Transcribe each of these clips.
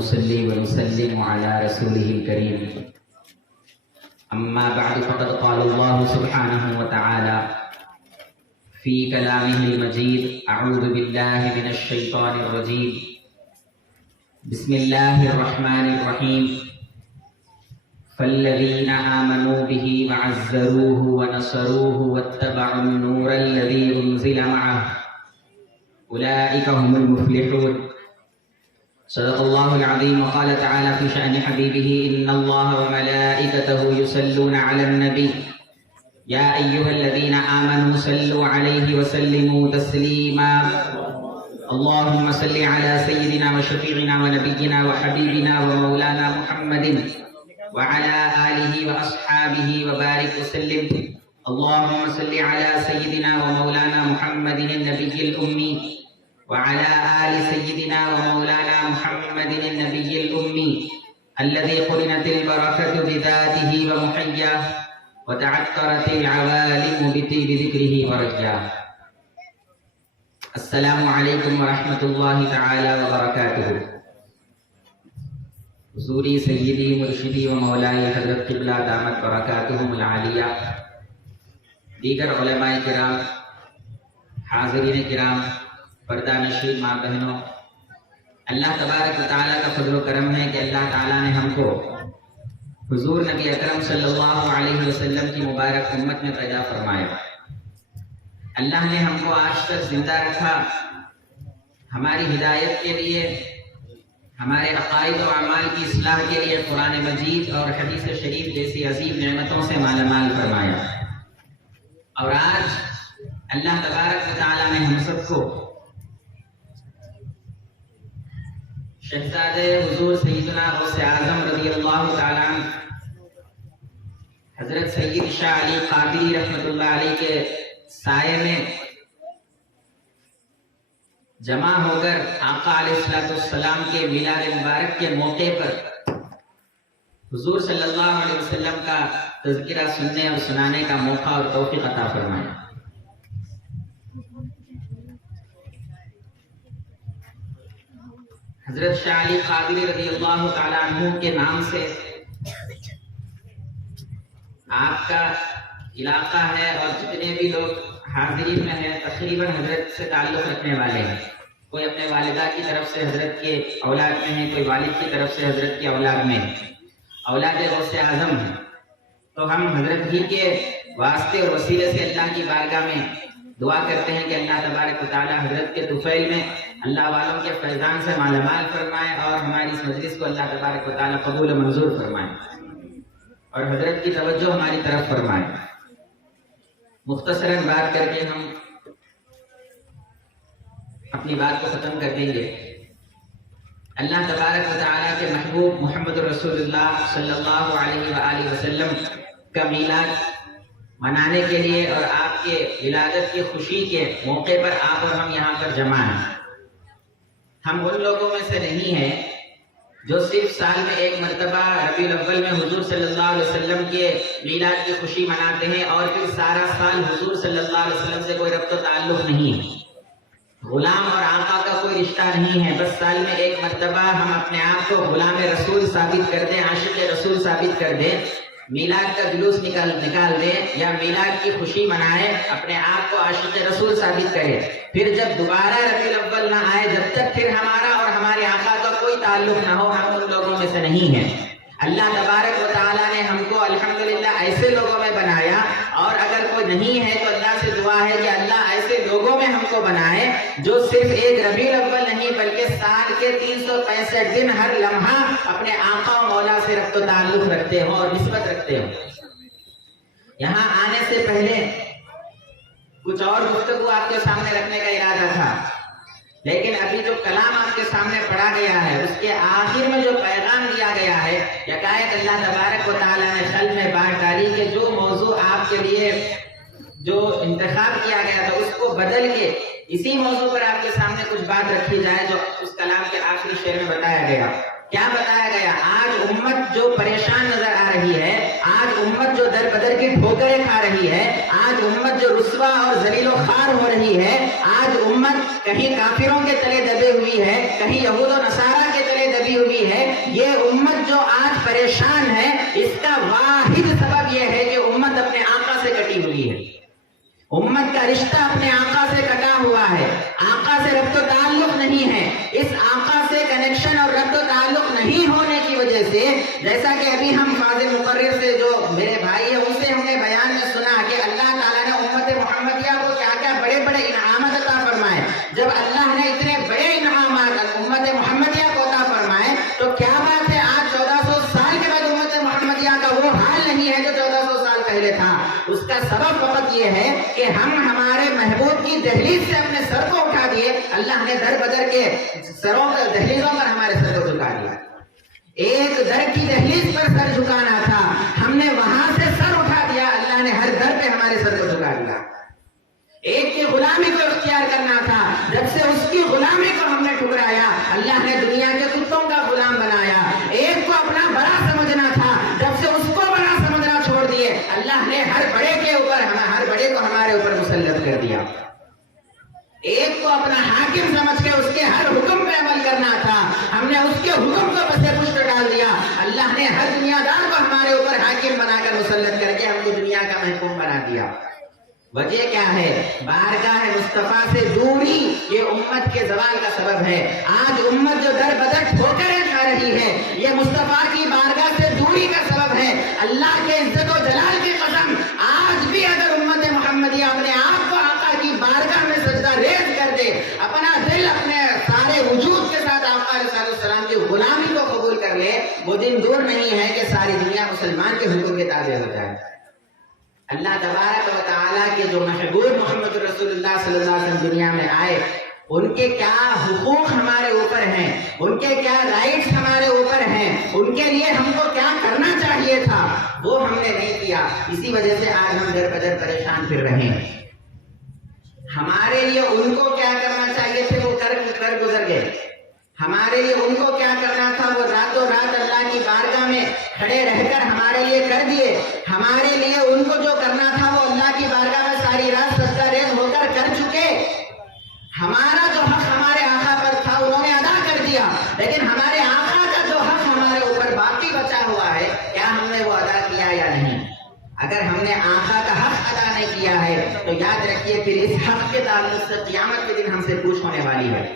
ونصلي ونسلم على رسوله الكريم. أما بعد فقد قال الله سبحانه وتعالى في كلامه المجيد: أعوذ بالله من الشيطان الرجيم. بسم الله الرحمن الرحيم. فالذين آمنوا به وعزروه ونصروه واتبعوا النور الذي أنزل معه أولئك هم المفلحون. صدق الله العظيم. وقال تعالى في شأن حبيبه: إن الله وملائكته يصلون على النبي يا أيها الذين آمنوا صلوا عليه وسلموا تسليما. اللهم صل على سيدنا وشفيعنا ونبينا وحبيبنا ومولانا محمد وعلى آله وأصحابه وبارك وسلم. اللهم صل على سيدنا ومولانا محمد النبي الأمي وعلى آل سيدنا ومولانا محمد النبي الأمي الذي قرنت البركة بذاته ومحياه وتعطرت العوالم بطيب ذكره ورجاه. السلام علیکم ورحمۃ اللہ تعالی وبرکاتہ. حضوری سیدی مرشدی و مولائی حضرت قبلہ دامت برکاتہم العالیہ، دیگر علماء کرام، حاضرین کرام، پردہ نشین ماں بہنوں، اللہ تبارک و تعالیٰ کا فضل و کرم ہے کہ اللہ تعالیٰ نے ہم کو حضور نبی اکرم صلی اللہ علیہ وسلم کی مبارک امت میں پیدا فرمایا. اللہ نے ہم کو آج تک زندہ رکھا ہماری ہدایت کے لیے، ہمارے عقائد و اعمال کی اصلاح کے لیے قرآن مجید اور حدیث شریف جیسی عظیم نعمتوں سے مالا مال فرمایا. اور آج اللہ تبارک و تعالیٰ نے ہم سب کو شہزادے حضور سیدنا غوث اعظم رضی اللہ تعالیٰ عنہ حضرت سید شاہ علی قادری رحمۃ اللہ علیہ کے سائے میں جمع ہو کر آقا علیہ السلام کے میلاد مبارک کے موقع پر حضور صلی اللہ علیہ وسلم کا تذکرہ سننے اور سنانے کا موقع اور توفیق عطا فرمائے. حضرت شاہ علی قادری رضی اللہ تعالیٰ عنہ کے نام سے آپ کا علاقہ ہے اور جتنے بھی لوگ حاضرین میں ہیں تقریباً حضرت سے تعلق رکھنے والے ہیں. کوئی اپنے والدہ کی طرف سے حضرت کے اولاد میں ہیں، کوئی والد کی طرف سے حضرت کی اولاد میں ہیں، اولاد غوث اعظم ہیں. تو ہم حضرت ہی کے واسطے اور وسیلے سے اللہ کی بارگاہ میں دعا کرتے ہیں کہ اللہ تبارک و تعالیٰ حضرت کے طفیل میں اللہ والوں کے فیضان سے مالا مال فرمائے اور ہماری اس مجلس کو اللہ تبارک و تعالیٰ قبول و منظور فرمائے اور حضرت کی توجہ ہماری طرف فرمائے. مختصراً بات کر کے ہم اپنی بات کو ختم کر دیں گے. اللہ تبارک و تعالیٰ کے محبوب محمد رسول اللہ صلی اللہ علیہ وآلہ وسلم کا میلاد منانے کے لیے اور آپ کے ولادت کی خوشی کے موقع پر آپ اور ہم یہاں پر جمع ہیں. ہم ان لوگوں میں سے نہیں ہیں جو صرف سال میں ایک مرتبہ ربیع الاول میں حضور صلی اللہ علیہ وسلم کے میلاد کی خوشی مناتے ہیں اور پھر سارا سال حضور صلی اللہ علیہ وسلم سے کوئی ربط و تعلق نہیں ہے، غلام اور آقا کا کوئی رشتہ نہیں ہے. بس سال میں ایک مرتبہ ہم اپنے آپ کو غلام رسول ثابت کر دیں، عاشق رسول ثابت کر دیں، میلاد کا جلوس نکال دیں یا میلاد کی خوشی منائے، اپنے آپ کو عاشق رسول ثابت کرے. پھر جب دوبارہ ربیع الاول نہ آئے، جب تک پھر ہمارا اور ہمارے آقا کا کوئی تعلق نہ ہو، ہم ان لوگوں میں سے نہیں ہیں. اللہ تبارک و تعالیٰ نے ہم کو الحمدللہ ایسے لوگوں میں بنایا، اور اگر کوئی نہیں ہے تو اللہ سے دعا ہے کہ اللہ ایسے لوگوں میں ہم کو بنائے جو صرف ایک ربیع الاول نہیں بلکہ سال کے 365 دن ہر لمحہ اپنے آقا و مولا سے ربط و تعلق رکھتے ہوں اور نسبت رکھتے ہوں. یہاں آنے سے پہلے کچھ اور گفتگو آپ کے سامنے رکھنے کا ارادہ تھا، لیکن ابھی جو کلام آپ کے سامنے پڑھا گیا ہے اس کے آخر میں جو پیغام دیا گیا ہے، یکایک اللہ تبارک و تعالیٰ نے قلب میں بات ڈالی کہ جو موضوع آپ کے لیے جو انتخاب کیا گیا تھا اس کو بدل کے اسی موضوع پر آپ کے سامنے کچھ بات رکھی جائے جو اس کلام کے آخری شعر میں بتایا گیا. کیا بتایا گیا؟ آج امت جو پریشان نظر آ رہی ہے، آج امت جو در بدر کی ٹھوکریں کھا رہی ہے، آج امت جو رسوا اور ذلیل و خوار ہو رہی ہے، آج امت کہیں کافروں کے تلے دبے ہوئی ہے، کہیں یہود و نصارہ کے تلے دبی ہوئی ہے، یہ امت جو آج پریشان ہے اس کا واحد سبب یہ ہے کہ امت اپنے آقا سے کٹی ہوئی ہے. امت کا رشتہ اپنے آقا سے کٹا ہوا ہے. آقا سے ربط و تعلق نہیں ہے. اس آقا سے کنیکشن اور ربط و تعلق نہیں ہونے کی وجہ سے, جیسا کہ ابھی ہم فاضل مقرر سے جو میرے بھائی ہیں ان سے ہم نے بیان میں سنا کہ اللہ تعالیٰ نے امت محمدیہ کو کیا کیا بڑے بڑے انعامات عطا فرمائے. جب اللہ نے اتنے بڑے انعامات امت محمدیہ کو عطا فرمائے تو کیا بات ہے آج 1400 سال کے بعد امت محمدیہ کا وہ حال نہیں ہے جو 1400 سال پہلے تھا. اس کا سبب فقط یہ ہے کہ ہم ہمارے محبوب کی دہلیز سے اپنے سر کو اٹھا دیے. اللہ نے در بدر کے سروں پر دہلیزوں پر ہمارے سر کو جھکا دیا. ایک در کی دہلیز پر سر جھکانا تھا, ہم نے وہاں سے سر اٹھا دیا. اللہ نے ہر در پہ ہمارے سر کو جھکا دیا. ایک کی غلامی کو اختیار کرنا تھا, جب سے اس کی غلامی کو ہم نے ٹھکرایا اللہ نے دنیا کے کتوں کا غلام بنایا. ایک کو اپنا بڑا سمجھنا تھا, جب سے اس کو بڑا سمجھنا چھوڑ دیے اللہ نے ہر بڑے کے اوپر ہر بڑے کو ہمارے اوپر مسلط کر دیا. ایک کو اپنا حاکم سمجھ کے اس کے ہر حکم پہ عمل کرنا تھا, ہم نے اس کے حکم کو پسے پشت ڈال دیا. اللہ نے ہر دنیا دار کو ہمارے اوپر حاکم بنا کر مسلط کر کے ہم کو دنیا کا محکوم بنا دیا. وجہ کیا ہے؟ بارگاہ مصطفیٰ سے دوری یہ امت کے زوال کا سبب ہے. آج امت جو در بدر ٹھوکریں کھا رہی ہے یہ مصطفیٰ کی بارگاہ سے دوری کا سبب ہے. اللہ کے عزت و جلال کی قسم, آج بھی اگر امت محمدیہ اپنے آپ کو آقا کی بارگاہ میں سجدہ ریز کر دے, اپنا دل اپنے سارے وجود کے ساتھ آقا علیہ السلام کی غلامی کو قبول کر لے, وہ دن دور نہیں ہے کہ ساری دنیا مسلمان کے حکم کے تابع ہو جائے. اللہ تبارک و تعالیٰ کے جو محبوب محمد رسول اللہ صلی اللہ علیہ وسلم دنیا میں آئے, ان کے کیا حقوق ہمارے اوپر ہیں, ان کے کیا رائٹس ہمارے اوپر ہیں, ان کے لیے ہم کو کیا کرنا چاہیے تھا, وہ ہم نے نہیں کیا. اسی وجہ سے آج ہم در بدر پریشان پھر رہے ہیں. ہمارے لیے ان کو کیا کرنا چاہیے تھے وہ کر گزر گئے. ہمارے لیے ان کو کیا کرنا تھا وہ راتوں رات اللہ کی بارگاہ میں کھڑے رہ کر ہمارے لیے کر دیے. ہمارے لیے ان کو جو کرنا تھا وہ اللہ کی بارگاہ میں ساری رات سجدہ ریز ہو کر چکے. ہمارا جو حق ہمارے آقا پر تھا انہوں نے ادا کر دیا, لیکن ہمارے آقا کا جو حق ہمارے اوپر باقی بچا ہوا ہے کیا ہم نے وہ ادا کیا یا نہیں؟ اگر ہم نے آقا کا حق ادا نہیں کیا ہے تو یاد رکھیے پھر اس حق کے تعلق سے قیامت کے دن ہم سے پوچھ ہونے والی ہے.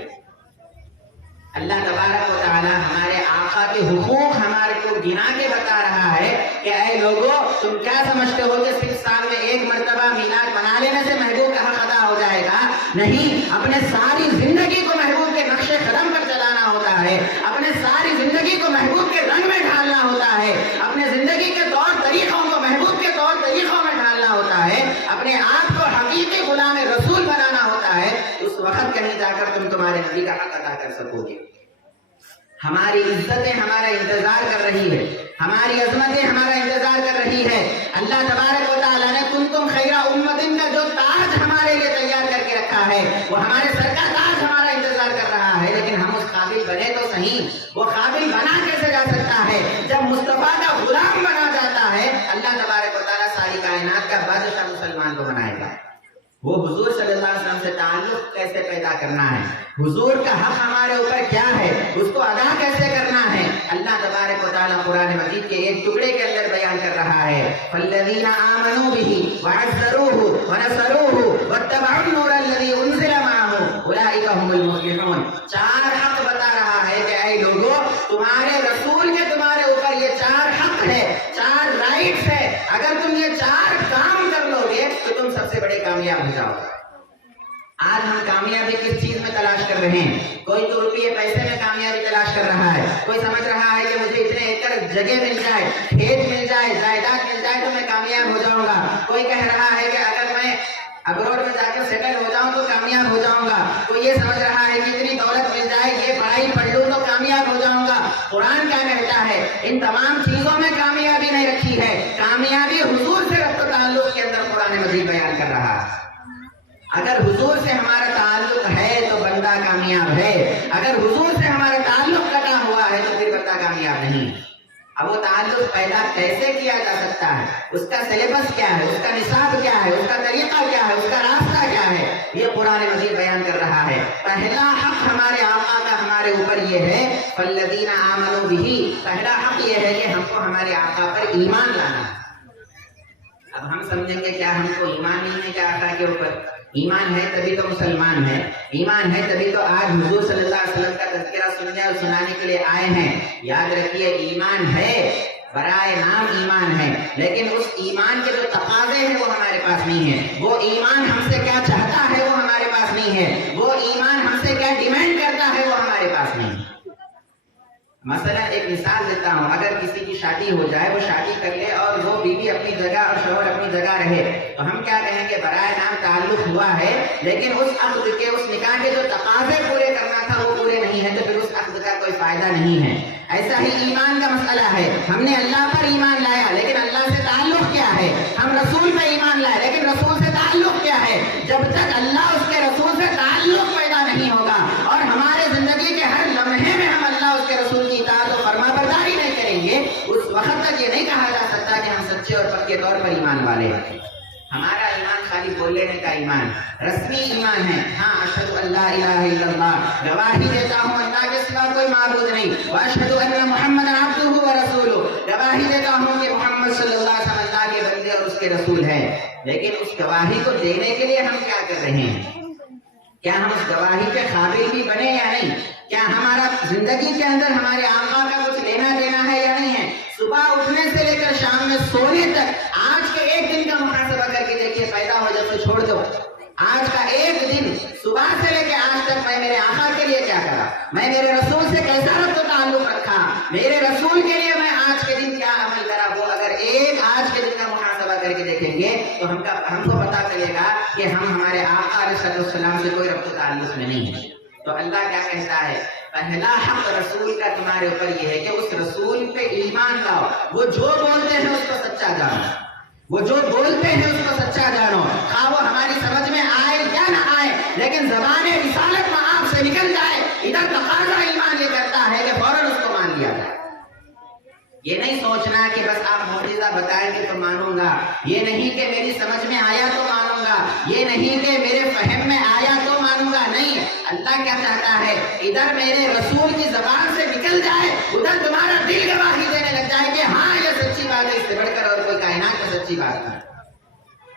اللہ تبارک و تعالی ہمارے آقا کے حقوق ہمارے کو گنا کے بتا رہا ہے کہ اے لوگو تم کیا سمجھتے ہو کہ 6 سال میں ایک مرتبہ میلاد منا لینے سے محبوب کا حق ادا ہو جائے گا؟ نہیں, اپنے ساری زندگی کو محبوب کے نقش قدم پر چلانا ہوتا ہے, اپنے ساری زندگی کو محبوب کے رنگ میں ڈھالنا ہوتا ہے, اپنے زندگی کے طور طریقوں کو محبوب کے طور طریقوں میں ڈھالنا ہوتا ہے, اپنے آپ کو حقیقی غلام رسول بنانا ہوتا ہے. اس وقت کہیں جا کر تم تمہارے نبی کا حق ادا کر سکو گے. ہماری عزتیں ہمارا انتظار کر رہی ہے, ہماری عظمتیں ہمارا انتظار کر رہی ہے. اللہ تبارک و تعالیٰ نے کنتم خیر امت کا جو تاج ہمارے لیے تیار کر کے رکھا ہے وہ ہمارے سر کا تاج ہمارا انتظار کر رہا ہے, لیکن ہم اس قابل بنے تو صحیح. وہ قابل بنا کیسے جا سکتا ہے؟ جب مصطفیٰ کا غلام بنا جاتا ہے اللہ تبارک و تعالیٰ ساری کائنات کا بادشاہ مسلمان کو بنائے گا. وہ حضور صلی اللہ علیہ وسلم سے تعلق کیسے پیدا کرنا ہے, حضور کا حق ہمارے اوپر کیا ہے, اس کو ادا کیسے کرنا ہے, اللہ تبارک و تعالیٰ قرآن مجید کے ایک ٹکڑے کے اندر بیان کر رہا ہے. فالذین آمنوا به وعزروه ونصروه واتبعوا النور الذی انزل معه اولئک هم المفلحون. 4 حق بتا رہا ہے کہ اے لوگو تمہارے رسول کے تمہارے اوپر یہ 4 حق ہے, 4 رائٹس ہے. اگر تم یہ 4 کام کر لو گے تو تم سب سے بڑے کامیاب ہو جاؤ گے. آج ہم کامیابی کس چیز میں تلاش کر رہے ہیں؟ کوئی تو روپیے پیسے میں کامیابی تلاش کر رہا ہے, کوئی سمجھ رہا ہے کہ مجھے اتنے ایکڑ جگہ مل جائے, کھیت مل جائے, جائیداد مل جائے تو میں کامیاب ہو جاؤں گا. کوئی کہہ رہا ہے کہ اگر میں ابروڈ میں جا کر سیٹل ہو جاؤں تو کامیاب ہو جاؤں گا. کوئی یہ سمجھ رہا ہے کہ اتنی دولت مل جائے, یہ پڑھائی پڑھ لوں تو کامیاب ہو جاؤں گا. قرآن کیا کہتا ہے؟ ان تمام چیزوں میں کامیابی نہیں رکھی ہے. کامیابی حضور سے ربط و تعلق کے اندر قرآن مجید بیان کر رہا ہے. اگر حضور سے ہمارا تعلق ہے تو بندہ کامیاب ہے, اگر حضور سے ہمارا تعلق کٹا ہوا ہے تو پھر بندہ کامیاب نہیں. اب وہ تعلق پیدا کیسے کیا جا سکتا ہے، اس کا سلیبس کیا ہے، اس کا نصاب کیا ہے، اس کا طریقہ کیا ہے، اس کا راستہ کیا ہے، یہ قرآن مجید بیان کر رہا ہے۔ پہلا حق ہمارے آقا کا ہمارے اوپر یہ ہے، فالذین آمنوا بہ، پہلا حق یہ ہے کہ ہم کو ہمارے آقا پر ایمان لانا ہے۔ اب ہم سمجھیں گے کیا ہم کو ایمان نہیں ہے کیا آقا کے اوپر؟ ایمان ہے تبھی تو مسلمان ہے، ایمان ہے تبھی تو آج حضور صلی اللہ علیہ وسلم کا تذکرہ سننے اور سنانے کے لیے آئے ہیں۔ یاد رکھیے ایمان ہے، برائے نام ایمان ہے، لیکن اس ایمان کے جو تقاضے ہیں وہ ہمارے پاس نہیں ہیں۔ وہ ایمان ہم سے کیا چاہتا ہے وہ ہمارے پاس نہیں ہے، وہ ایمان ہم سے کیا ڈیمانڈ کرتا ہے وہ ہمارے پاس نہیں ہے۔ مثلا ایک مثال دیتا ہوں، اگر کسی کی شادی ہو جائے، وہ شادی کر لے اور وہ بیوی اپنی جگہ اور شوہر اپنی جگہ رہے، تو ہم کیا کہیں گے؟ برائے نام تعلق ہوا ہے، لیکن اس عقد کے، اس نکاح کے جو تقاضے پورے کرنا تھا وہ پورے نہیں ہے، تو پھر اس عقد کا کوئی فائدہ نہیں ہے۔ ایسا ہی ایمان کا مسئلہ ہے، ہم نے اللہ پر ایمان لایا لیکن اللہ سے تعلق کیا ہے؟ ہم رسول پہ ایمان لائے لیکن رسول سے تعلق کیا ہے؟ جب تک اللہ اس کے رسول سے تعلق پیدا نہیں ہوگا اور ہمارے زندگی کے ہر لمحے میں ہم اللہ اس کے رسول کی اطاعت و فرما برداری نہیں کریں گے، اس وقت تک یہ نہیں کہا جا سکتا کہ ہم سچے اور پکے طور پر ایمان والے ہیں۔ ہمارا ایمان خالی بول لینے کا ایمان، رسمی ایمان ہے۔ ہاں، اشہد ان لا الہ الا اللہ، گواہی دیتا ہوں اللہ کے سوا کوئی معبود نہیں، واشہد ان محمد عبدہ و رسولہ، گواہی دیتا ہوں کہ محمد صلی اللہ علیہ وسلم اللہ کے بندے اور اس کے رسول ہیں۔ لیکن اس گواہی کو دینے کے لیے ہم کیا کر رہے ہیں؟ کیا ہم اس گواہی کے قابل بھی بنے یا نہیں؟ کیا ہمارا زندگی کے اندر ہمارے آقا کا کچھ لینا دینا ہے یا نہیں ہے؟ صبح اٹھنے سے لے کر شام میں سونے تک آج کے ایک دن کا محاسبہ کر کے دیکھیے، پیدا ہو جب سے چھوڑ دو، آج کا ایک دن صبح سے لے کے آج تک میں میرے آقا کے لیے کیا کرا، میں میرے رسول سے کیسا ربط و تعلق رکھا، میرے رسول کے لیے میں آج کے دن کیا عمل کرا، وہ اگر ایک آج کے دن کا محاسبہ کر کے دیکھیں گے تو ہم کو پتا چلے گا کہ ہم ہمارے آقا علیہ السلام سے کوئی ربط و تعلق میں نہیں ہے۔ تو اللہ کیا کہتا ہے؟ پہلا حق رسول کا تمہارے اوپر یہ ہے کہ اس رسول پہ ایمان لاؤ، وہ جو بولتے ہیں اس کو سچا جانو، وہ جو بولتے ہیں اس کو سچا جانو، خواہ وہ ہماری سمجھ میں آئے یا نہ آئے، لیکن زبان رسالت میں آپ سے نکل جائے، ادھر تقاضا ایمان یہ کرتا ہے کہ فوراً اس کو مان لیا جائے۔ یہ نہیں سوچنا کہ بس آپ معجزہ بتائیں گے تو مانوں گا، یہ نہیں کہ میری سمجھ میں آیا تو مانوں گا، یہ نہیں کہ میرے فہم میں آیا تو مانوں گا، نہیں۔ اللہ کیا چاہتا ہے؟ ادھر میرے رسول کی زبان سے نکل جائے، ادھر تمہارا دل گواہی دینے لگ جائے کہ ہاں یہ سچی بات ہے، اس سے بڑھ کر اور کوئی کائنات میں سچی بات نہیں۔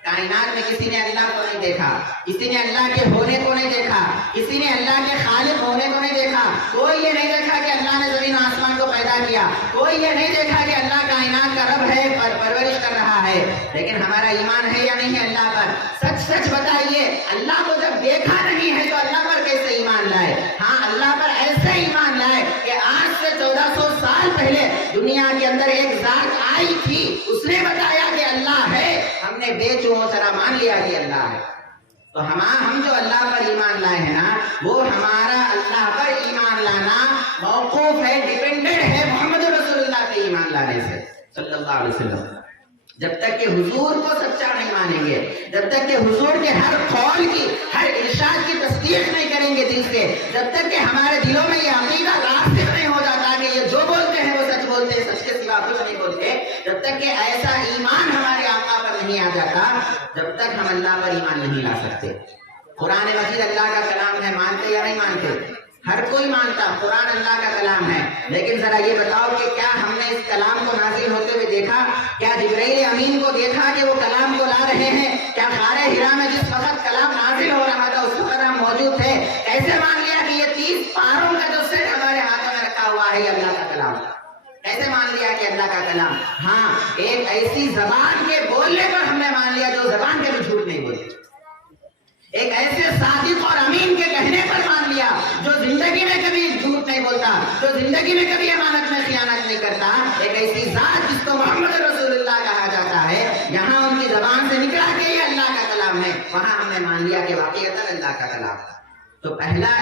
کائنات میں کسی نے اللہ کو نہیں دیکھا، کسی نے اللہ کے ہونے کو نہیں دیکھا، کسی نے اللہ کے خالق ہونے کو نہیں دیکھا، کوئی یہ نہیں دیکھا کہ اللہ نے زمین آسمان کو پیدا کیا، کوئی یہ نہیں دیکھا کہ اللہ کائنات کا رب ہے، پرورش کر رہا ہے، لیکن ہمارا ایمان ہے یا نہیں ہے اللہ پر؟ سچ سچ بتائیے، اللہ کو جب دیکھا نہیں ہے تو اللہ پر کیسے ایمان لائے؟ ہاں، اللہ پر ایسے ایمان لائے کہ آج سے 1400 سال پہلے دنیا کے اندر ایک ذات آئی تھی، اس نے بتایا کہ اللہ ہے، ہم نے بے چوں طرح مان لیا کہ اللہ ہے۔ تو ہم جو اللہ پر ایمان لائے ہیں نا، وہ ہمارا اللہ پر ایمان لانا موقوف ہے، ڈیپینڈنٹ ہے محمد رسول اللہ پہ ایمان لانے سے صلی اللہ علیہ وسلم۔ جب تک کہ حضور کو سچا نہیں مانیں گے، جب تک کہ حضور کے ہر قول کی، ہر ارشاد کی تصدیق نہیں کریں گے دل سے، جب تک کہ ہمارے دلوں میں یہ عقیدہ راسخ نہیں ہو جاتا کہ یہ جو بولتے ہیں وہ سچ بولتے ہیں، سچ کے سوا کچھ نہیں بولتے، جب تک کہ ایسا ایمان ہمارے آقا پر نہیں آ جاتا، جب تک ہم اللہ پر ایمان نہیں لا سکتے۔ قرآن مجید اللہ کا کلام ہے، مانتے یا نہیں مانتے؟ ہر کوئی مانتا قرآن اللہ کا کلام ہے، لیکن ذرا یہ بتاؤ کہ کیا ہم نے اس کلام کو نازل ہوتے ہوئے دیکھا؟ کیا جبرائیل امین کو دیکھا کہ وہ کلام کو لا رہے ہیں؟ کیا غار حرا میں جس وقت کلام نازل ہو رہا تھا اس وقت ہم موجود تھے؟ کیسے مان لیا کہ یہ 30 پاروں کا جو سیٹ ہمارے ہاتھوں میں رکھا ہوا ہے یہ اللہ کا کلام؟ کیسے مان لیا کہ اللہ کا کلام؟ ہاں، ایک ایسی زبان کے بولنے پر ہم نے مان لیا جو زبان کے بھی جھوٹ نہیں بولتی، ایک ایسے صادق اور امین کے کہنے پر مان لیا جو زندگی میں کبھی جھوٹ نہیں بولتا، جو زندگی میں کبھی امانت میں خیانت نہیں کرتا، ایک ایسی ذات جس کو محمد رسول اللہ کہا جاتا ہے، یہاں ان کی زبان سے نکلا کہ یہ اللہ کا کلام ہے، وہاں ہم نے مان لیا کہ واقعتاً اللہ کا کلام ہے۔ تو پہلا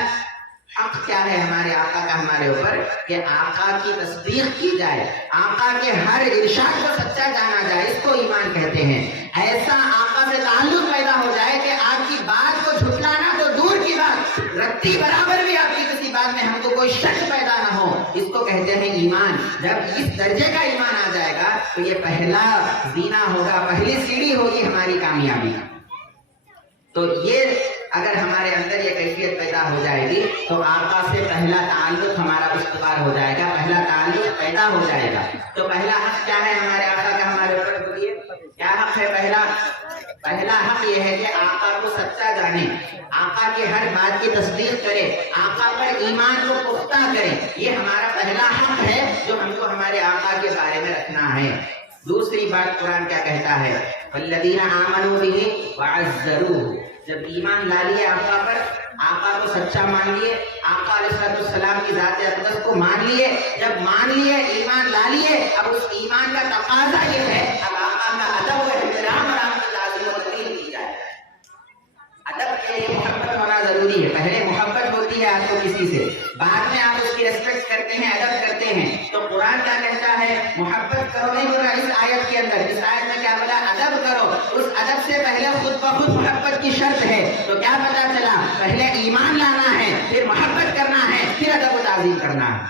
حق کیا ہے ہمارے آقا کا ہمارے اوپر؟ کہ آقا کی تصدیق کی جائے، آقا کے ہر ارشاد کو سچا جانا جائے، اس کو ایمان کہتے ہیں۔ ایسا آقا سے تعلق پیدا ہو جائے کہ آپ کی بات کو جھٹلانا تو دور کی بات، رتی برابر بھی آپ کی کسی بات میں ہم کو کوئی شک پیدا نہ ہو، اس کو کہتے ہیں ایمان. جب اس درجے کا ایمان آ جائے گا تو یہ پہلا زینہ ہوگا, پہلی سیڑھی ہوگی ہماری کامیابی. تو یہ اگر ہمارے اندر یہ کیفیت پیدا ہو جائے گی تو آقا سے پہلا تعلق ہمارا استوار ہو جائے گا, پہلا تعلق پیدا ہو جائے گا. تو پہلا حق کیا ہے ہمارے آقا کا ہمارے اوپر؟ بولیے کیا حق ہے؟ پہلا حق یہ ہے کہ آقا کو سچا جانے, آقا کی ہر بات کی تصدیق کرے, آقا پر ایمان کو پختہ کرے. یہ ہمارا پہلا حق ہے جو ہم کو ہمارے آقا کے بارے میں رکھنا ہے. دوسری بات قرآن کیا کہتا ہے؟ والذین آمنوا بہ وعزروہ. جب ایمان لا لیے آقا پر, آقا کو سچا مان لیے, آقا علیہ السلام کی ذات اقدس کو مان لیے, جب مان لیے ایمان لا لیے, اب اس ایمان کا تقاضا یہ ہے اب آقا کا ادب و احترام اور آپ کی تعظیم و تقدیر کی جائے. ادب کے لیے محبت ہونا ضروری ہے. پہلے محبت ہوتی ہے آپ کو کسی سے, بعد میں آپ اس کی ریسپیکٹ کرتے ہیں, ادب کرتے ہیں. تو قرآن کیا کہتا ہے؟ محبت کرو نہیں بولا اس آیت کے اندر. اس آیت میں کیا بولا؟ ادب کرو. اس ادب سے پہلے خود بخود محبت کی شرط ہے. تو کیا پتا چلا؟ پہلے ایمان لانا ہے, پھر محبت کرنا ہے, پھر ادب و تعظیم کرنا ہے.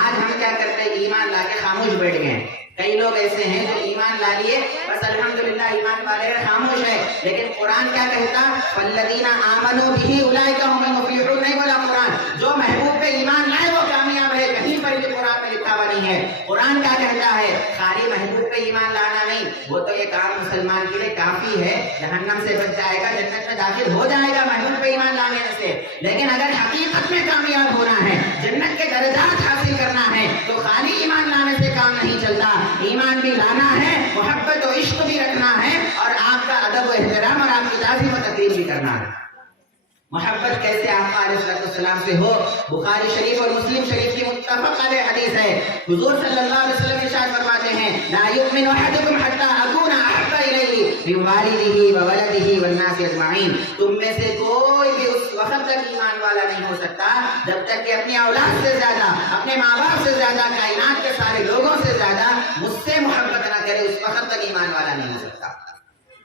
آج ہم کیا کرتے ہیں؟ ایمان لا کے خاموش بیٹھ گئے. کئی لوگ ایسے ہیں جو ایمان لا لیے, بس الحمدللہ ایمان والے خاموش ہے. لیکن قرآن کیا کہتا؟ والذین آمنوا بہ اولئک هم المفلحون. نہیں بولا قرآن جو محبوب پہ ایمان لائے وہ کامیاب ہے. کہیں پر بھی قرآن میں لکھا ہوا نہیں ہے. قرآن کیا کہتا ہے؟ خالی محبوب پہ ایمان لانا نہیں, وہ تو یہ کام مسلمان کے لیے کافی ہے, جہنم سے بچ جائے گا, جنت میں داخل ہو جائے گا محبوب پہ ایمان لانے سے. لیکن اگر حقیقت میں کامیاب ہونا ہے, جنت کے درجات حاصل کرنا ہے, تو خالی ایمان لانے سے کام نہیں چلتا. ایمان بھی لانا ہے, محبت و عشق بھی رکھنا ہے, اور آپ کا ادب و احترام اور آپ کی تعظیم و تقدیر بھی کرنا ہے. محبت کیسے آقا علیہ السلام سے ہو؟ بخاری شریف اور مسلم شریف کی متفق علیہ حدیث ہے. حضور صلی اللہ علیہ وسلم ارشاد فرماتے ہیں لا یؤمن احدکم حتی اکون احب الیہ من والدہ وولدہ والناس اجمعین. تم میں سے کوئی بھی اس وقت تک ایمان والا نہیں ہو سکتا جب تک کہ اپنی اولاد سے زیادہ, اپنے ماں باپ سے زیادہ, کائنات کے سارے لوگوں سے زیادہ مجھ سے محبت نہ کرے, اس وقت تک ایمان والا نہیں ہو سکتا.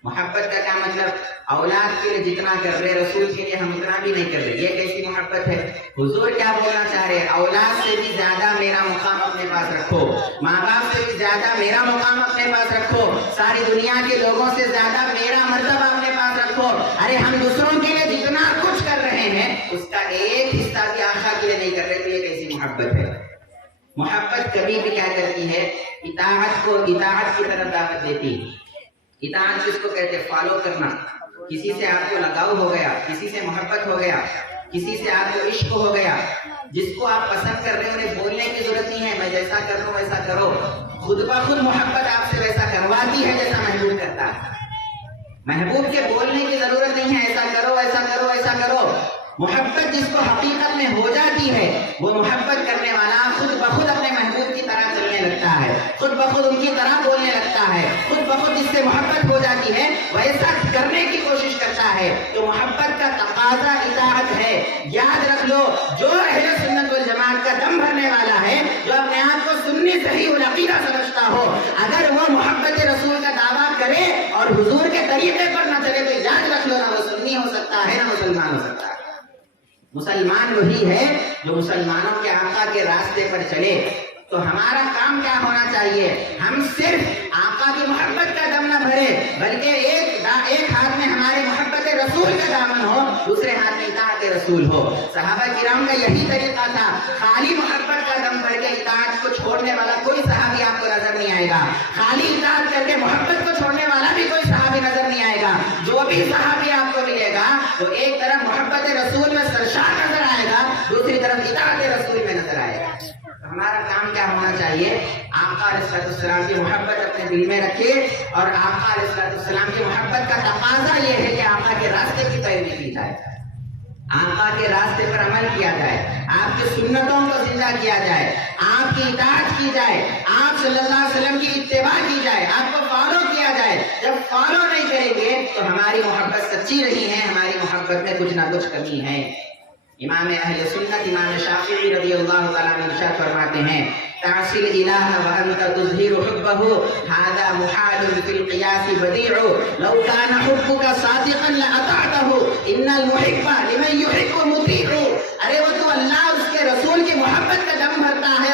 محبت کا کیا مطلب؟ اولاد کے لیے جتنا کر رہے رسول کے لیے ہم اتنا بھی نہیں کر رہے. یہ کیسی محبت ہے؟ حضور کیا بولنا چاہ رہے؟ اولاد سے بھی زیادہ میرا مقام اپنے پاس رکھو, ماں باپ سے بھی زیادہ میرا مقام اپنے پاس رکھو, ساری دنیا کے لوگوں سے زیادہ میرا مرتبہ اپنے پاس رکھو. ارے ہم دوسروں کے لیے جتنا کچھ کر رہے ہیں اس کا ایک حصہ بھی آقا کے لیے نہیں کر رہے, تو یہ کیسی محبت ہے؟ محبت کبھی بھی کیا کرتی ہے؟ اطاعت کو اطاعت کی طرف دعوت دیتی. اطاعت جس کو کہتے ہیں فالو کرنا. کسی سے آپ کو لگاؤ ہو گیا, کسی سے محبت ہو گیا, کسی سے آپ کو عشق ہو گیا, جس کو آپ پسند کر رہے ہیں انہیں بولنے کی ضرورت نہیں ہے میں جیسا کر رہا ہوں ویسا کرو. خود بخود محبت آپ سے ویسا کرواتی ہے جیسا محبوب کرتا ہے. محبوب کے بولنے کی ضرورت نہیں ہے ایسا کرو ایسا کرو ایسا کرو. محبت جس کو حقیقت میں ہو جاتی ہے وہ محبت کرنے والا خود بخود اپنے محبوب کی طرح چلنے لگتا ہے, خود بخود ان کی طرح بولنے لگتا ہے, خود بخود جس سے محبت ہو جاتی ہے ویسا کرنے کی کوشش کرتا ہے. تو محبت کا تقاضا اطاعت ہے. یاد رکھ لو, جو اہل سنت والجماعت کا دم بھرنے والا ہے, جو اپنے آپ کو سنی صحیح العقیدہ سمجھتا ہو, اگر وہ محبت رسول کا دعویٰ کرے اور حضور کے طریقے پر نہ چلے تو یاد رکھ لو نہ وہ سنی ہو سکتا ہے نہ مسلمان ہو سکتا ہے. مسلمان وہی ہے جو مسلمانوں کے آقا کے راستے پر چلے. تو ہمارا کام کیا ہونا چاہیے؟ ہم صرف آقا کی محبت کا دم نہ بھرے بلکہ ایک ہاتھ میں ہمارے محبت رسول کا دامن ہو, دوسرے ہاتھ میں اطاعت رسول ہو. صحابہ کرام کا یہی طریقہ تھا. خالی محبت کا دم بھر کے اطاعت کو چھوڑنے والا کوئی صحابی آپ کو نظر نہیں آئے گا. خالی اطاعت کر کے محبت کو چھوڑنے والا بھی کوئی صحابی نظر نہیں آئے گا. جو بھی صحابی آپ کو ملے گا وہ ایک طرف محبت رسول میں سرشار نظر آئے گا, دوسری طرف اطاعت رسول میں نظر آئے گا. ہمارا کام کیا ہونا چاہیے؟ آقا علیہ السلام کی محبت اپنے دل میں رکھے, اور آقا علیہ السلام کی محبت کا تقاضا یہ ہے کہ آقا کے راستے کی پیروی کی جائے, آقا کے راستے پر عمل کیا جائے, آپ کی سنتوں کو زندہ کیا جائے, آپ کی اطاعت کی جائے, آپ صلی اللہ علیہ وسلم کی اتباع کی جائے, آپ کو فالو کیا جائے. جب فالو نہیں کریں گے تو ہماری محبت سچی نہیں ہے, ہماری محبت میں کچھ نہ کچھ کمی ہے. امام اہل سنت امام شافعی رضی اللہ تعالیٰ عنہ ارشاد فرماتے ہیں تعصی الالہ وانت تظہر حبہ هذا محال فی القیاس بدیع لو کان حبک صادقا لاطعتہ ان المحب لمن یحب مطیع. ارے وہ تو اللہ اس کے رسول کی محبت کا دم بھرتا ہے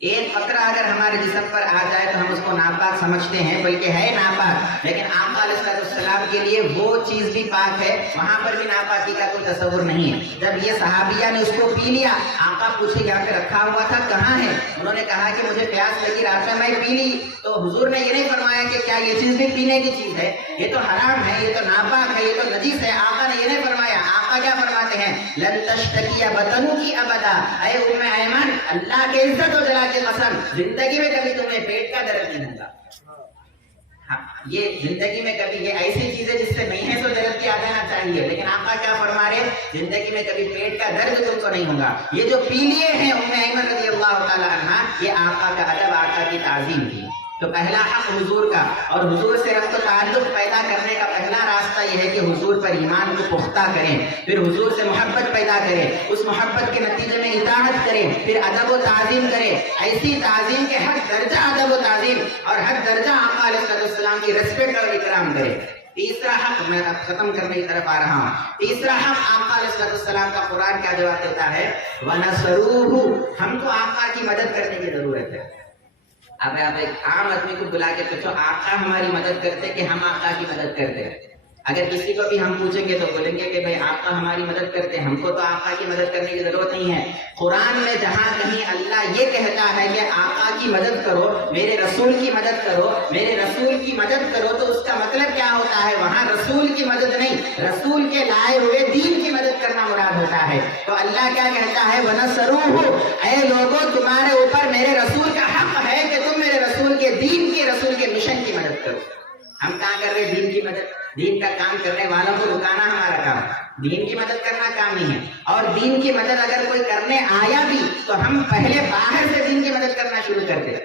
ایک قطرہ اگر ہمارے جسم پر آ جائے تو ہم اس کو ناپاک سمجھتے ہیں، بلکہ ہے ناپاک، لیکن آقا علیہ السلام کے لیے وہ چیز بھی پاک ہے، وہاں پر بھی ناپاکی کا کوئی تصور نہیں ہے۔ جب یہ صحابیہ نے اس کو پی لیا، آقا پوچھے یہاں پہ رکھا ہوا تھا کہاں ہے؟ انہوں نے کہا کہ مجھے پیاس لگی، رات میں پی لی۔ تو حضور نے یہ نہیں فرمایا کہ کیا یہ چیز بھی پینے کی چیز ہے، یہ تو حرام ہے، یہ تو ناپاک ہے، یہ تو نجیس ہے۔ آقا نے یہ نہیں فرمایا۔ آقا کیا فرماتے ہیں؟ لن تشتکی بدنک ابدا، اے ام ایمن، اللہ کے عزت و جلال کی قسم، زندگی میں کبھی تمہیں پیٹ کا درد نہیں ہوگا۔ ہاں، یہ زندگی میں کبھی، یہ ایسی چیزیں جس سے محض و درد کی آ جانا چاہیے، لیکن آقا کیا فرما رہے؟ زندگی میں کبھی پیٹ کا درد تم کو نہیں ہوگا۔ یہ جو پی لیے ہیں ام ایمن رضی اللہ تعالی عنہ، یہ آقا کا ادب، آقا کی تعظیم تھی۔ تو پہلا حق حضور کا، اور حضور سے ربط و تعلق پیدا کرنے کا پہلا راستہ یہ ہے کہ حضور پر ایمان کو پختہ کریں، پھر حضور سے محبت پیدا کریں، اس محبت کے نتیجے میں اطاعت کریں، پھر ادب و تعظیم کریں، ایسی تعظیم کے ہر درجہ ادب و تعظیم اور ہر درجہ آقا علیہ السلام کی ریسپیکٹ اور اکرام کریں۔ تیسرا حق، میں اب ختم کرنے کی طرف آ رہا ہوں، تیسرا حق آقا علیہ السلام کا قرآن کیا جواب دیتا ہے؟ وَنَصَرُوهُ، ہم کو آقا کی مدد کرنے کی ضرورت ہے۔ اب آپ ایک عام آدمی کو بلا کے پوچھو آقا ہماری مدد کرتے کہ ہم آقا کی مدد کرتے؟ اگر کسی کو بھی ہم پوچھیں گے تو بولیں گے کہ بھائی آقا ہماری مدد کرتے، ہم کو تو آقا کی مدد کرنے کی ضرورت نہیں ہے۔ قرآن میں جہاں کہیں اللہ یہ کہتا ہے کہ آقا کی مدد کرو، میرے رسول کی مدد کرو، میرے رسول کی مدد کرو، تو اس کا مطلب کیا ہوتا ہے؟ وہاں رسول کی مدد نہیں، رسول کے لائے ہوئے دین کی مدد کرنا مراد ہوتا ہے۔ تو اللہ کیا کہتا ہے؟ وَنَصَرُوهُ، اے لوگوں تمہارے اوپر میرے رسول کا حق ہے کہ تم میرے رسول کے دین کی، رسول کے مشن کی مدد کرو۔ ہم کہاں کر رہے ہیں دین کی مدد؟ دین کا کام کرنے والوں کو رکانا ہمارا کام، دین کی مدد کرنا کام نہیں ہے۔ اور دین کی مدد اگر کوئی کرنے آیا بھی تو ہم پہلے باہر سے دین کی مدد کرنا شروع کرتے ہیں۔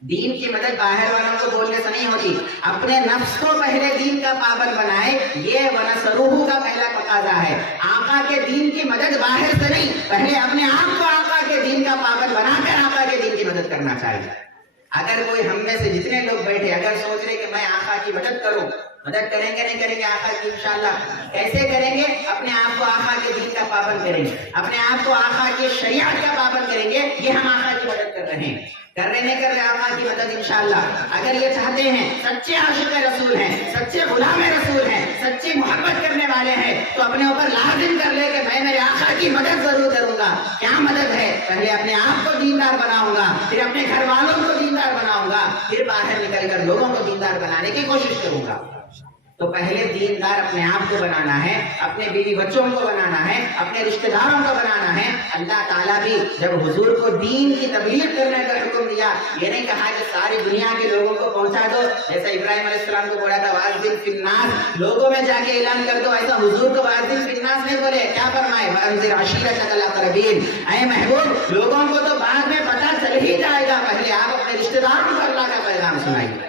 دین کی مدد باہر والوں کو بولنے سے نہیں ہوتی، اپنے نفس کو پہلے دین کا پابند بنائے، یہ وَنَصَرُوهُ کا پہلا تقاضا ہے۔ آقا کے دین کی مدد باہر سے نہیں، پہلے اپنے آپ کو آقا کے دین کا پابند بنا کر آقا کے دین کی مدد کرنا چاہیے۔ اگر کوئی ہم میں سے جتنے لوگ بیٹھے اگر سوچ رہے کہ میں آقا کی مدد کروں، مدد کریں گے نہیں کریں گے آقا کی انشاءاللہ؟ کیسے کریں گے؟ اپنے آپ کو آقا کے دین کا پابند کریں گے، اپنے آپ کو آقا کی شریعت کا پابند کریں گے، یہ ہم آقا کی مدد کر رہے ہیں۔ کر رہے نہیں کر رہے آقا کی مدد انشاءاللہ؟ اگر یہ چاہتے ہیں، سچے عاشق رسول ہیں، سچے غلام رسول ہیں، سچی محبت کرنے والے ہیں، تو اپنے اوپر لازم کر لے کہ میں میرے آقا کی مدد ضرور کروں گا۔ کیا مدد ہے؟ پہلے اپنے آپ کو دیندار بناؤں گا، پھر اپنے گھر والوں کو دیندار بناؤں گا، پھر باہر نکل کر لوگوں کو دیندار بنانے کی کوشش کروں گا۔ تو پہلے دیندار اپنے آپ کو بنانا ہے، اپنے بیوی بچوں کو بنانا ہے، اپنے رشتہ داروں کو بنانا ہے۔ اللہ تعالیٰ بھی جب حضور کو دین کی تبلیغ کرنے کا حکم دیا، یہ نہیں کہا کہ ساری دنیا کے لوگوں کو پہنچا دو، جیسا ابراہیم علیہ السلام کو بولا تھا وَأَذِّن فِي النَّاسِ، لوگوں میں جا کے اعلان کر دو، ایسا حضور کو وَأَذِّن فِي النَّاسِ نہیں بولے۔ کیا فرمائے؟ وَأَنذِرْ عَشِيرَتَكَ الْأَقْرَبِينَ، اے محبوب لوگوں کو تو بعد میں پتہ چل ہی جائے گا، پہلے آپ اپنے رشتہ داروں کو اللہ کا پیغام سنائیے۔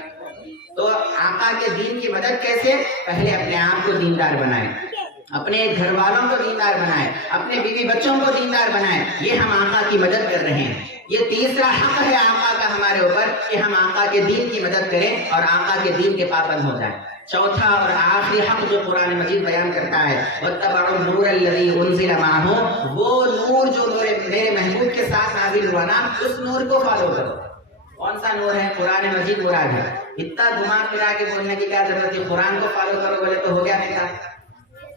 تو آقا کے دین کی مدد کیسے؟ پہلے اپنے آپ کو دیندار بنائیں، اپنے گھر والوں کو دیندار بنائیں، اپنے بیوی بچوں کو دیندار بنائیں، یہ ہم آقا کی مدد کر رہے ہیں۔ یہ تیسرا حق ہے آقا کا ہمارے اوپر کہ ہم آقا کے دین کی مدد کریں اور آقا کے دین کے پابند ہو جائیں۔ چوتھا اور آخری حق جو قرآن مجید بیان کرتا ہے وَاتَّبَعُوا النُّورَ الَّذِي أُنزِلَ مَعَهُ، وہ نور جو میرے محبوب کے ساتھ نازل ہوا نا، اس نور کو فالو کرو۔ کون سا نور ہے؟ قرآن مجید مراد ہے۔ اتنا گھما پھرا کے بولنے کی کیا ضرورت ہے؟ قرآن کو فالو کرو بولے تو ہو گیا نہیں تھا،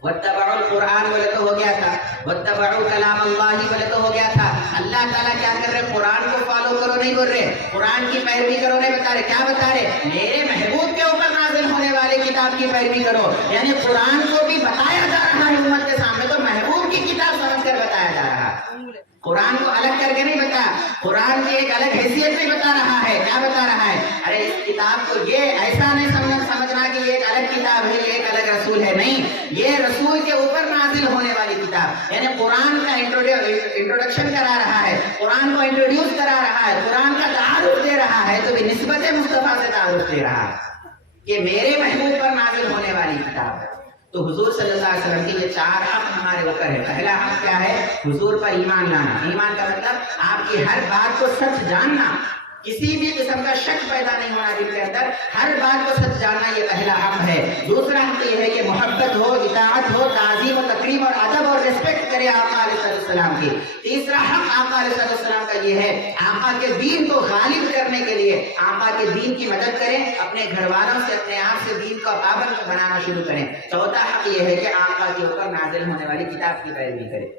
وَاتَّبَعُوا الْقُرْآنَ بولے تو ہو گیا تھا، وَاتَّبَعُوا كَلَامَ اللَّهِ بولے تو ہو گیا تھا۔ اللہ تعالیٰ کیا کر رہے؟ قرآن کو فالو کرو نہیں بول رہے، قرآن کی پیروی کرو نہیں بتا رہے، کیا بتا رہے؟ میرے محبوب کے اوپر نازل ہونے والے کتاب کی پیروی کرو۔ یعنی قرآن کو بھی بتایا جا رہا ہے امت کے سامنے، تو محبوب کی کتاب سمجھ کر بتایا جا رہا ہے، قرآن کو الگ کر کے نہیں بتایا، قرآن کی ایک الگ حیثیت میں بتا رہا ہے۔ کیا بتا رہا ہے؟ ارے اس کتاب کو یہ ایسا نہیں سمجھنا کہ یہ ایک الگ کتاب ہے، یہ ایک الگ رسول ہے، نہیں، یہ رسول کے اوپر نازل ہونے والی کتاب، یعنی قرآن کا انٹروڈکشن کرا رہا ہے، قرآن کو انٹروڈیوس کرا رہا ہے، قرآن کا تعارف دے رہا ہے، تو بھی نسبت مصطفیٰ سے تعارف دے رہا ہے کہ میرے محبوب پر نازل ہونے والی کتاب ہے۔ تو حضور صلی اللہ علیہ وسلم کے یہ چار حق ہمارے اوپر ہے۔ پہلا حق کیا ہے؟ حضور پر ایمان لانا۔ ایمان کا مطلب آپ کی ہر بات کو سچ جاننا، کسی بھی قسم کا شک پیدا نہیں ہونا دل کے اندر، ہر بات کو سچ جاننا، یہ پہلا حق ہے۔ دوسرا حق یہ ہے کہ محبت ہو، اطاعت ہو، تعظیم و تکریم اور ادب اور ریسپیکٹ کرے آقا علیہ السلام کی۔ تیسرا حق آقا علیہ السلام کا یہ ہے، آقا کے دین کو غالب کرنے کے لیے آقا کے دین کی مدد کریں، اپنے گھر والوں سے اپنے آپ سے دین کو پابند بنانا شروع کریں۔ چوتھا حق یہ ہے کہ آقا کے اوپر نازل ہونے والی کتاب کی پیروی کریں۔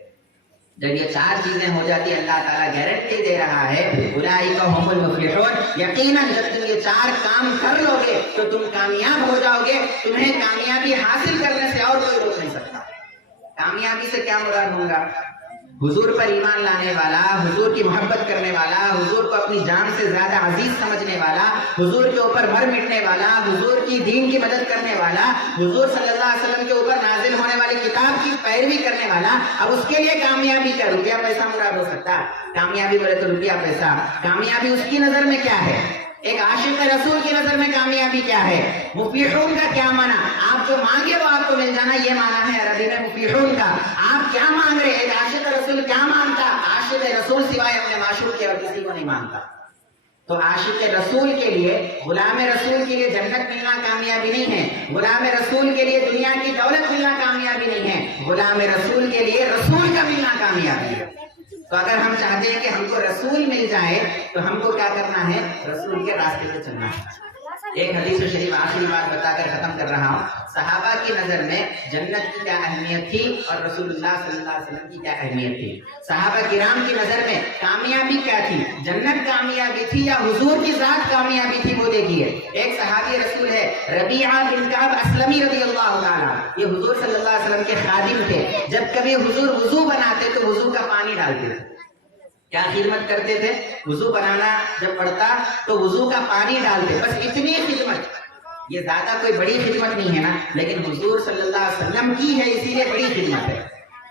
جب یہ چار چیزیں ہو جاتی ہیں، اللہ تعالیٰ گارنٹی دے رہا ہے اولئک هم المفلحون، یقیناً جب تم یہ چار کام کر لو گے تو تم کامیاب ہو جاؤ گے۔ تمہیں کامیابی حاصل کرنے سے اور کوئی روک نہیں سکتا۔ کامیابی سے کیا مراد ہوگا؟ حضور پر ایمان لانے والا، حضور کی محبت کرنے والا، حضور کو اپنی جان سے زیادہ عزیز سمجھنے والا، حضور کے اوپر مر مٹنے والا، حضور کی دین کی مدد کرنے والا، حضور صلی اللہ علیہ وسلم کے اوپر نازل ہونے والی کتاب کی پیروی کرنے والا۔ اب اس کے لیے کامیابی کا روپیہ پیسہ مراد ہو سکتا ہے؟ کامیابی بولے تو روپیہ پیسہ، کامیابی اس کی نظر میں کیا ہے؟ ایک عاشق رسول کی نظر میں کامیابی کیا ہے؟ مفلحون کا کیا معنی؟ آپ جو مانگے وہ آپ کو مل جانا، یہ معنی ہے عربی میں مفلحون کا۔ آپ کیا مانگ رہے؟ ایک عاشق رسول کیا مانگتا؟ عاشق رسول سوائے اپنے معشوق کے اور کسی کو نہیں مانگتا۔ تو عاشق رسول کے لیے، غلام رسول کے لیے جنت ملنا کامیابی نہیں ہے، غلام رسول کے لیے دنیا کی دولت ملنا کامیابی نہیں ہے، غلام رسول کے لیے رسول کا ملنا کامیابی ہے۔ تو اگر ہم چاہتے ہیں کہ ہم کو رسول مل جائے تو ہم کو کیا کرنا ہے؟ رسول کے راستے پہ چلنا ہے۔ ایک حدیث شریف آخری بات بتا کر ختم کر رہا ہوں۔ صحابہ کی نظر میں جنت کی کیا اہمیت تھی اور رسول اللہ صلی اللہ علیہ وسلم کی کیا اہمیت تھی؟ صحابہ کرام کی نظر میں کامیابی کیا تھی؟ جنت کامیابی تھی یا حضور کی ذات کامیابی تھی؟ وہ دیکھیے، ایک صحابی رسول ہے ربیعہ بن کعب اسلمی رضی اللہ تعالیٰ، یہ حضور صلی اللہ علیہ وسلم کے خادم تھے۔ جب کبھی حضور وضو بناتے تو وضو کا پانی ڈالتے تھے۔ کیا خدمت کرتے تھے؟ وضو بنانا جب پڑتا تو وضو کا پانی ڈالتے، بس اتنی خدمت۔ یہ زیادہ کوئی بڑی خدمت نہیں ہے نا، لیکن حضور صلی اللہ علیہ وسلم کی ہے، اسی لیے بڑی خدمت ہے۔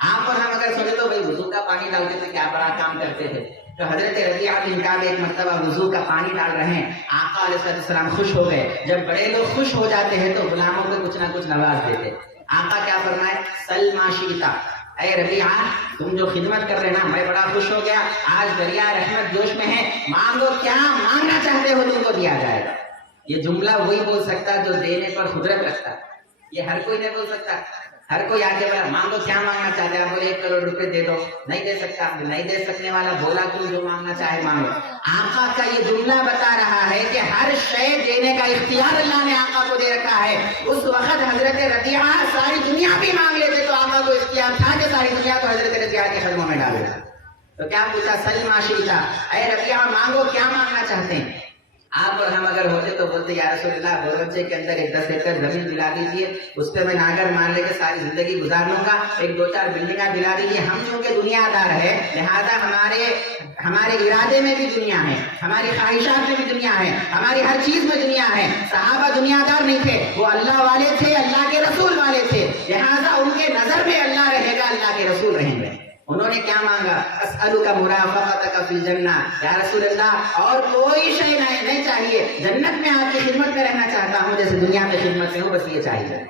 آپ اور ہم اگر سوچے تو بھائی وضو کا پانی ڈالتے تھے، کیا بڑا کام کرتے تھے؟ تو حضرت ربیعہ بن کعب ایک مرتبہ وضو کا پانی ڈال رہے ہیں، آقا علیہ السلام خوش ہو گئے۔ جب بڑے لوگ خوش ہو جاتے ہیں تو غلاموں کو کچھ نہ کچھ نواز دیتے۔ آقا کیا فرمائے؟ سل ما شئت، اے ربیعہ تم جو خدمت کر رہے نا، میں بڑا خوش ہو گیا، آج دریا رحمت جوش میں ہے، مانگو، کیا مانگنا چاہتے ہو تم کو دیا جائے گا۔ یہ جملہ وہی بول سکتا جو دینے پر قدرت رکھتا، یہ ہر کوئی نہیں بول سکتا۔ ہر کوئی آگے بڑھا، مانگو کیا مانگنا چاہتے ہیں؟ بولے 1 کروڑ روپے دے دو، نہیں دے سکتا، نہیں دے سکنے والا بولا تم جو مانگنا چاہے مانگو۔ آقا کا یہ جملہ بتا رہا ہے کہ ہر شے دینے کا اختیار اللہ نے آقا کو دے رکھا ہے۔ اس وقت حضرت ربیعہ ساری دنیا بھی مانگ لیتے تو آقا کو اختیار تھا کہ ساری دنیا کو حضرت ربیعہ کے قدموں میں ڈالے گا۔ تو کیا پوچھا؟ سل ما شئت، اے ربیعہ مانگو، کیا مانگنا چاہتے ہیں؟ آپ اور ہم اگر ہوتے تو بولتے یا رسول اللہ بورچے کے اندر ایک 10 ایکڑ زمین دلا دیجیے، اس پہ میں ناگر مان لے کے ساری زندگی گزار لوں گا، ایک 2-4 بلڈنگاں دلا دیجیے۔ ہم چونکہ دنیا دار ہے، لہذا ہمارے ارادے میں بھی دنیا ہے، ہماری خواہشات میں بھی دنیا ہے، ہماری ہر چیز میں دنیا ہے۔ صحابہ دنیا دار نہیں تھے، وہ اللہ والے تھے، اللہ کے رسول والے تھے، لہذا ان کے نظر میں اللہ رہے گا، اللہ کے رسول رہیں گے۔ انہوں نے کیا مانگا؟ اسألک مرافقتک فی الجنہ، یا رسول اللہ اور کوئی شے نہیں چاہیے، جنت میں آپ کی خدمت میں رہنا چاہتا ہوں جیسے دنیا میں خدمت میں ہوں، بس یہ چاہیے۔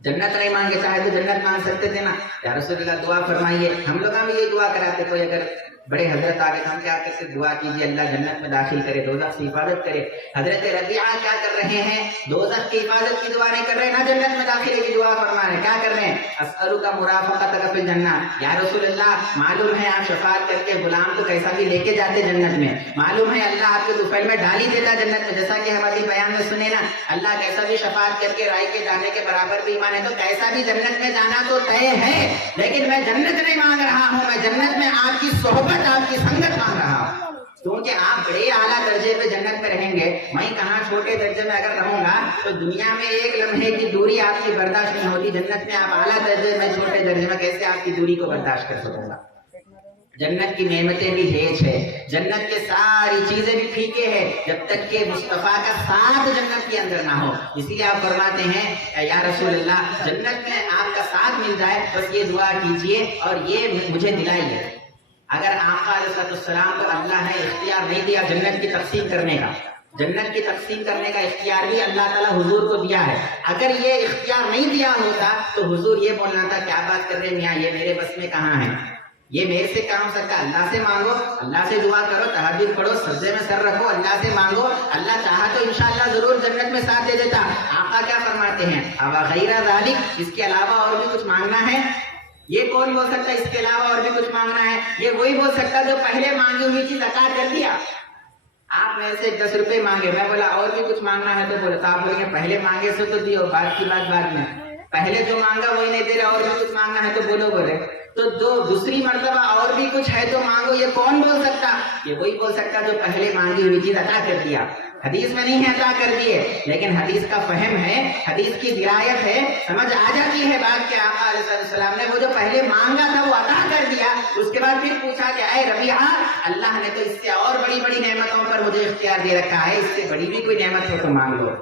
جنت نہیں مانگے، چاہے تو جنت مانگ سکتے تھے نا، یا رسول اللہ دعا فرمائیے۔ ہم لوگ ہم یہ دعا کراتے، کوئی اگر بڑے حضرت آگے ہم کیا کرتے؟ دعا کیجیے اللہ جنت میں داخل کرے، دوزخ سے حفاظت کرے۔ حضرت ربیعہ کیا کر رہے ہیں؟ دوزخ کی حفاظت کی دعا نہیں کر رہے، نہ جنت میں داخلے کی دعا فرما رہے ہیں۔ کیا کر رہے ہیں؟ اسألک مرافقتک فی الجنہ، یا رسول اللہ معلوم ہے آپ شفاعت کر کے غلام کو کیسا بھی لے کے جاتے جنت میں، معلوم ہے اللہ آپ کے دوپہر میں ڈال ہی دیتا جنت میں، جیسا کہ ہماری بیان میں سنے نا، اللہ کیسا بھی شفاعت کر کے رائے کے جانے کے برابر بھی ایمان ہے، تو کیسا بھی جنت میں جانا تو طے ہے، لیکن میں جنت نہیں مانگ رہا ہوں، میں جنت میں آپ کی صحبت، آپ کی سنگت مانگ رہا ہوں، کیونکہ آپ بڑے اعلیٰ درجے پہ جنت میں رہیں گے، میں کہاں چھوٹے درجے میں اگر رہوں گا تو دنیا میں ایک لمحے کی دوری آپ کی برداشت نہیں ہوتی، جنت میں آپ اعلیٰ درجے میں چھوٹے درجے میں کیسے آپ کی دوری کو برداشت کر سکوں گا؟ جنت کی نعمتیں بھی ہیچ ہے، جنت کے ساری چیزیں بھی پھیکے ہیں جب تک کہ مصطفیٰ کا ساتھ جنت کے اندر نہ ہو۔ اسی لیے آپ فرماتے ہیں یا رسول اللہ جنت میں آپ کا ساتھ مل جائے، بس یہ دعا کیجئے اور یہ مجھے دلائیے۔ اگر آقا علیہ السلام کو اللہ نے اختیار نہیں دیا جنت کی تقسیم کرنے کا، جنت کی تقسیم کرنے کا اختیار بھی اللہ تعالیٰ حضور کو دیا ہے، اگر یہ اختیار نہیں دیا ہوتا تو حضور یہ بولنا تھا کیا بات کر رہے ہیں میاں، یہ میرے بس میں کہاں ہے، یہ میرے سے کام سکتا، اللہ سے مانگو، اللہ سے دعا کرو، تہجد پڑھو، سجدے میں سر رکھو، اللہ سے مانگو، اللہ چاہا تو انشاءاللہ ضرور جنت میں ساتھ دے دیتا۔ آقا کیا فرماتے ہیں؟ اب غیر ذالک، اس کے علاوہ اور بھی کچھ مانگنا ہے؟ یہ کون بول سکتا ہے اس کے علاوہ اور بھی کچھ مانگنا ہے؟ یہ وہی بول سکتا جو پہلے مانگی ہوئی چیز عطا کر دیا۔ آپ میرے سے 10 روپے مانگے، میں بولا اور بھی کچھ مانگنا ہے تو بولا، تو آپ بولیں گے پہلے مانگے سے تو دیو، بعد کی بات بعد میں، پہلے جو مانگا وہی نہیں دے رہا، اور بھی کچھ مانگنا ہے تو بولو بولے، تو دوسری مرتبہ اور بھی کچھ ہے تو مانگو، یہ کون بول سکتا؟ یہ وہی بول سکتا جو پہلے مانگی ہوئی چیز عطا کر دیا۔ حدیث میں نہیں ہے عطا کر دیے، لیکن حدیث کا فہم ہے، حدیث کی درایت ہے، سمجھ آ جاتی ہے بات کہ آقا علیہ السلام نے وہ جو پہلے مانگا تھا وہ عطا کر دیا۔ اس کے بعد پھر پوچھا کہ اے ربیعہ، اللہ نے تو اس سے اور بڑی بڑی نعمتوں پر مجھے اختیار دے رکھا ہے، اس سے بڑی بھی کوئی نعمت ہو تو مانگ لو۔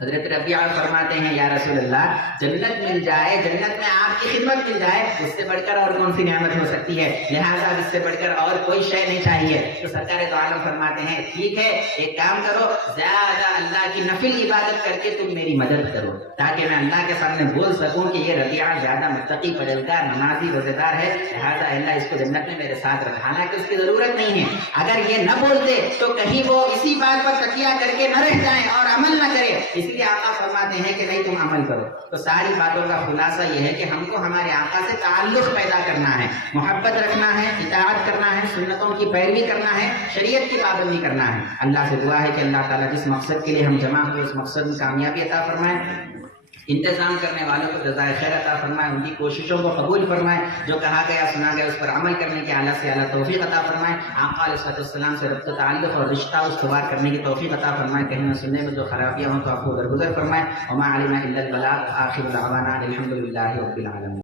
حضرت ربیعہ فرماتے ہیں یا رسول اللہ، جنت مل جائے، جنت میں آپ کی خدمت مل جائے، اس سے بڑھ کر اور کون سی نعمت ہو سکتی ہے؟ لہٰذا اس سے بڑھ کر اور کوئی شے نہیں چاہیے۔ تو سرکار دو عالم فرماتے ہیں ٹھیک ہے، ایک کام کرو، زیادہ اللہ کی نفل عبادت کر کے تم میری مدد کرو، تاکہ میں اللہ کے سامنے بول سکوں کہ یہ ربیعہ زیادہ متقی، پرہیزگار، نمازی، روزہ دار ہے، لہٰذا اللہ اس کو جنت میں میرے ساتھ رکھا، حالانکہ اس کی ضرورت نہیں ہے۔ اگر یہ نہ بولتے تو کہیں وہ اسی بات پر تکیہ کر کے نہ رہ جائیں اور عمل نہ کرے، اس لیے آقا فرماتے ہیں کہ نہیں تم عمل کرو۔ تو ساری باتوں کا خلاصہ یہ ہے کہ ہم کو ہمارے آقا سے تعلق پیدا کرنا ہے، محبت رکھنا ہے، اطاعت کرنا ہے، سنتوں کی پیروی کرنا ہے، شریعت کی پابندی کرنا ہے۔ اللہ سے دعا ہے کہ اللہ تعالیٰ جس مقصد کے لیے ہم جمع ہوئے اس مقصد میں کامیابی عطا فرمائے، انتظام کرنے والوں کو جزائے خیر عطا فرمائے، ان کی کوششوں کو قبول فرمائے، جو کہا گیا سنا گیا اس پر عمل کرنے کی اعلیٰ سے اعلیٰ توفیق عطا فرمائے، آقا علیہ السلام سے ربط و تعلق اور رشتہ استوار کرنے کی توفیق عطا فرمائے، کہیں نہ سننے میں جو خرابیاں ہوں تو آپ کو درگزر فرمائے۔ وما علینا الا البلاغ، آخر دعوانا الحمد للہ رب العالمین۔